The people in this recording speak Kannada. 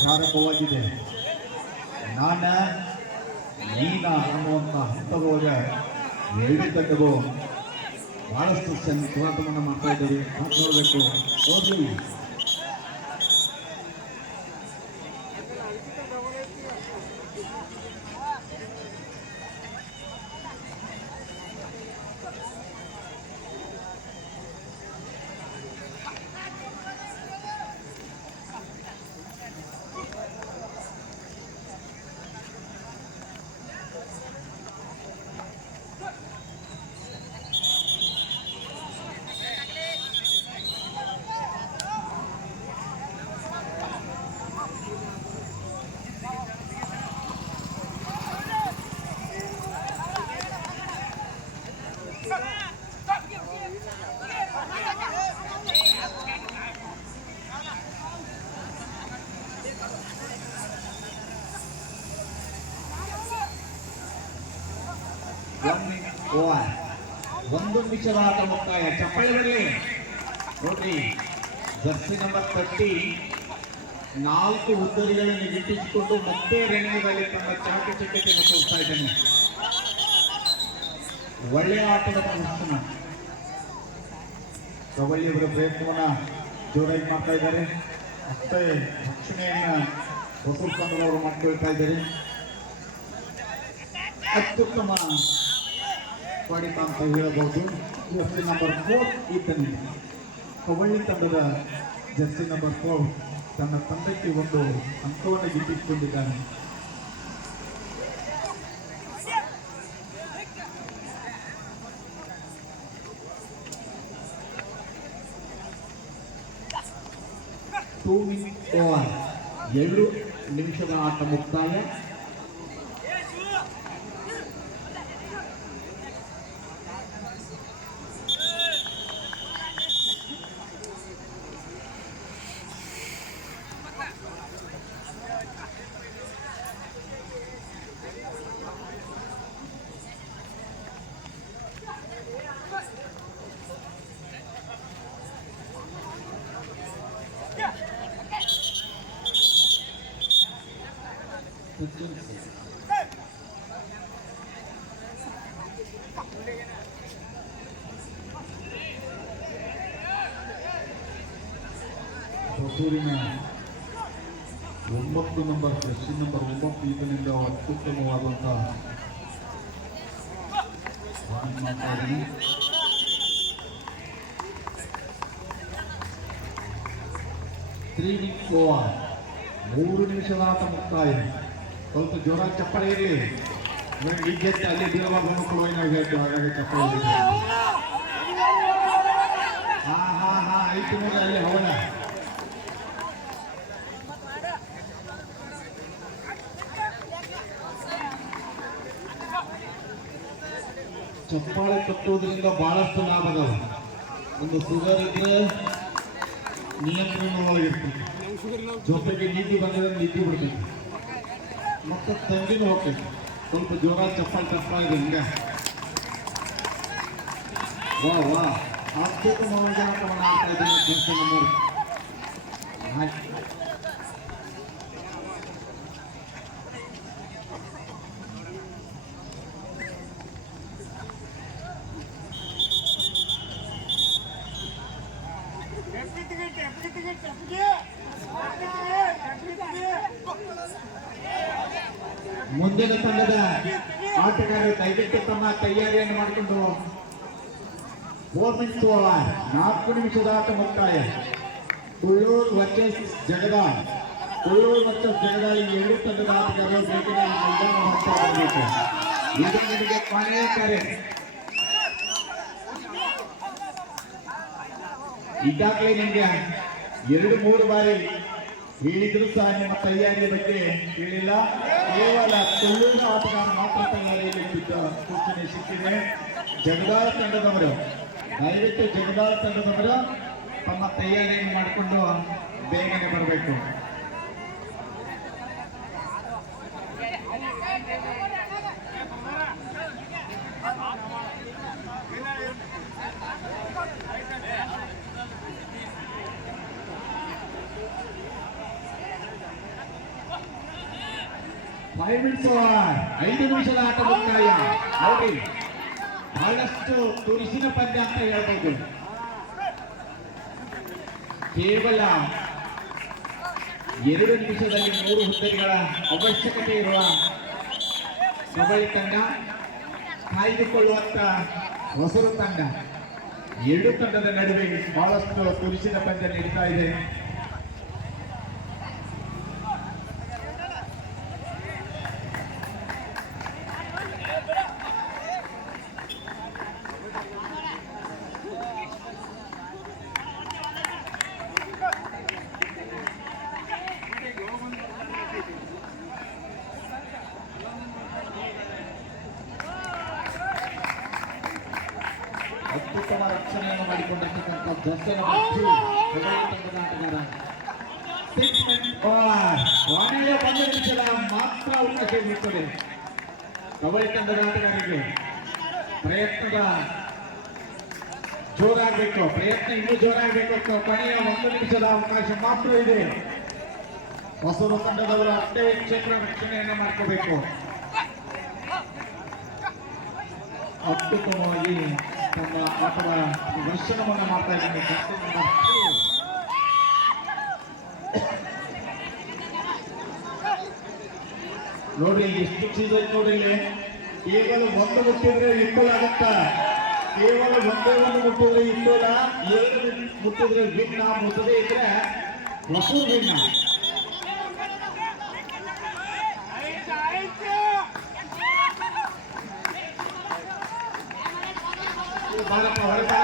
ಪ್ರಾರಂಭವಾಗಿದೆ. ನಾನ ನೀನ ಅನ್ನುವಂಥ ಹಂತದೊಳಗೆ ಎರಡು ತಂಡಗಳು ಬಹಳಷ್ಟು ಹೋರಾಟವನ್ನು ಮಾಡ್ತಾ ಇದ್ದೀವಿ. ನೋಡಬೇಕು ಹೋಗ್ಲಿ. ಒಂದು ನಿಮಿಷದ ಆಟ ಮುಕ್ತಾಯ. ಚಪ್ಪಾಳೆ ಬರಲಿ ನೋಡ್ರಿ. ಜರ್ಸಿ ನಂಬರ್ 30 4 ಉದ್ದರಿಗಳನ್ನು ಗಿಟ್ಟಿಸಿಕೊಂಡು ಮತ್ತೆ ರಣದಲ್ಲಿ ತನ್ನ ಚಾಕಚಕ್ಯತೆಯನ್ನು ತೋರಿಸ್ತಾ ಇದ್ದಾನೆ. ಒಳ್ಳೆಯ ಆಟದ ಪ್ರದರ್ಶನ. ಕವಳ್ಳಿಯವರ ಪ್ರಯತ್ನವನ್ನ ಜೋರಾಗಿ ಮಾಡ್ತಾ ಇದ್ದಾರೆ. ಅಷ್ಟೇ ರಕ್ಷಣೆಯನ್ನ ಹೊಸೂರು ತಂಡದವರು ಮಾಡ್ಕೊಳ್ತಾ ಇದ್ದಾರೆ. ಅತ್ಯುತ್ತಮ ಮಾಡಿದ ಅಂತ ಹೇಳಬಹುದು. Jersey number 4 ಈತನೇ. ಕವಳ್ಳಿ ತಂಡದ ಜರ್ಸಿ ನಂಬರ್ 4 ತನ್ನ ತಂಡಕ್ಕೆ ಒಂದು ಅಂಕವನ್ನು ಗಿಟ್ಟಿಸಿಕೊಂಡಿದ್ದಾನೆ. ಎರಡು ನಿಮಿಷದ ಆಟ ಮುಕ್ತಾಯ. ಹೊಸೂರಿನ 9 ನಂಬರ್ ಜರ್ಸಿ ನಂಬರ್ 9 ಈತನಿಂದ ಅತ್ಯುತ್ತಮವಾದಂಥ ಮಾತಾಡಿ 3 ನಿಮಿಷದ ಆಟ ಮುಕ್ತಾಯ. ಸ್ವಲ್ಪ ಜೋರಾಗಿ ಚಪ್ಪಾಳೆ ಇರಲಿ. ವಿದ್ಯಾರ್ಥಿ ಅಲ್ಲಿ ಬೀಳುವಾಗ ಕೊಡುವ ಹೇಳ್ತೀವಿ. ಹಾಗಾಗಿ ಚಪ್ಪಾಳೆ ಐದು ಮೇಲೆ ಅಲ್ಲಿ ಹವನ. ಚಪ್ಪಾಳೆ ಕಟ್ಟುವುದರಿಂದ ಬಹಳಷ್ಟು ಲಾಭಗಳು. ಒಂದು ಶುಗರ್ ಇದ್ರೆ ನಿಯಂತ್ರಣವಾಗಿರ್ತದೆ. ಜೊತೆಗೆ ನೀತಿ ಬಂದಿದ್ರೆ ನೀತಿ ಬಿಡ್ತೈತಿ. ಮತ್ತೆ ತಂಗಿನೂ ಹೋಗ್ತೈತಿ. ಸ್ವಲ್ಪ ಜೋರಾಗಿ ಚಪ್ಪಾಳೆ ತಪ್ಪ ಇದೆ. ಹಿಂಗ ವಾ ಅತ್ಯುತ್ತಮವಾಗಿ ಆಟವನ್ನು ಆಡ್ತಾ ಇದ್ದೀನಿ. ಜರ್ಸಿ ನಂಬರ್ ಮುಂದಿನ ತಂಡದ ಆಟಗಾರರು ದಯವಿಟ್ಟು ತಮ್ಮ ತಯಾರಿಯನ್ನು ಮಾಡಿಕೊಂಡು 4 ನಿಮಿಷದ ಆಟ ಮುಕ್ತಾಯ. ಕುಳ್ಳೂರು ವರ್ಸಸ್ ಜಗದಾಳ್. ಕುಳ್ಳೂರು ವರ್ಸಸ್ ಜಗದಾಳ್ ಈ ಎರಡು ತಂಡದ ಆಟಗಾರರು ಬೇಕಿರಬೇಕು. ಇದು ನಿಮಗೆ ಕೊನೆಯ ಕರೆ. ಈಗಾಗಲೇ ನಿಮಗೆ 2-3 ಬಾರಿ ಹೇಳಿದ್ರು ಸಹ ನಿಮ್ಮ ತಯಾರಿಯ ಬಗ್ಗೆ ಹೇಳಿಲ್ಲ. ಕೇವಲ ಕುಳ್ಳೂರಿನ ಆಟಗಾರ ಮಾತ್ರ ತಯಾರಿಯಲ್ಲಿ ಸೂಚನೆ ಸಿಕ್ಕಿದೆ. ಜಗದಾಳ ತಂಡದವರು ದಯವಿಟ್ಟು ಜಗದಾಳ ತಂಡದವರು ತಮ್ಮ ತಯಾರಿಯನ್ನು ಮಾಡಿಕೊಂಡು ಬೇಗನೆ ಬರಬೇಕು. 5 ಮಿನಿಟ್ಸ್ 5 ನಿಮಿಷದ ಆಟ ಮುಕ್ತಾಯ. ನೋಡಿ ಬಹಳಷ್ಟು ತುರಿಸಿನ ಪಂದ್ಯ ಅಂತ ಹೇಳ್ಬೋದು. ಕೇವಲ 2 ನಿಮಿಷದಲ್ಲಿ 3 ಹುದ್ದೆಗಳ ಅವಶ್ಯಕತೆ ಇರುವ ಕಬಡ್ಡಿ ತಂಡ, ಕಾಯ್ದುಕೊಳ್ಳುವಂತ ಹೊಸರು ತಂಡ, ಎರಡು ತಂಡದ ನಡುವೆ ಬಹಳಷ್ಟು ತುರಿಸಿನ ಪಂದ್ಯ ನಡೀತಾ ಇದೆ. ಅತ್ಯುತ್ತಮ ರಕ್ಷಣೆಯನ್ನು ಮಾಡಿಕೊಂಡಿರ್ತಕ್ಕಂಥ ದರ್ಶನ ತಂಡದ ಆಟಗಾರ. 6 ಮಿನಿಟ್ ಕೊನೆಯ 1 ನಿಮಿಷದ ಮಾತ್ರ ಅವಕಾಶ ಇರುತ್ತದೆ ಕಬಡ್ಡಿ ತಂಡದ ಆಟಗಾರರಿಗೆ. ಪ್ರಯತ್ನದ ಜೋರಾಗಬೇಕು, ಪ್ರಯತ್ನ ಇನ್ನೂ ಜೋರಾಗಬೇಕು. ಕೊನೆಯ 1 ನಿಮಿಷದ ಅವಕಾಶ ಮಾತ್ರ ಇದೆ. ಹೊಸೂರು ತಂಡದವರು ಅಷ್ಟೇ ಕ್ಷೇತ್ರ ರಕ್ಷಣೆಯನ್ನು ಮಾಡ್ಕೋಬೇಕು. ಅತ್ಯುತ್ತಮವಾಗಿ ತಮ್ಮ ಆಟದ ದರ್ಶನವನ್ನು ಮಾಡ್ತಾ ಇದ್ದೀನಿ. ನೋಡಿ ಎಷ್ಟು ಚೀಸ್ ಐತೆ ನೋಡಿ. ಕೇವಲ 1 ಮುಟ್ಟಿದ್ರೆ ಇಂಟೋಲ್ ಆಗತ್ತ. ಕೇವಲ ಒಂದೇ 1 ಮುಟ್ಟಿದ್ರೆ ಇಂಟೋಲ, 2 ಮುಟ್ಟಿದ್ರೆ ವಿನ್ನ. ಮುಟ್ಟದೇ ಇದ್ರೆ ಹೊಸೂರು ವಿನ್ನ. ಬಾರಪ್ಪ ಹೊರಗೆ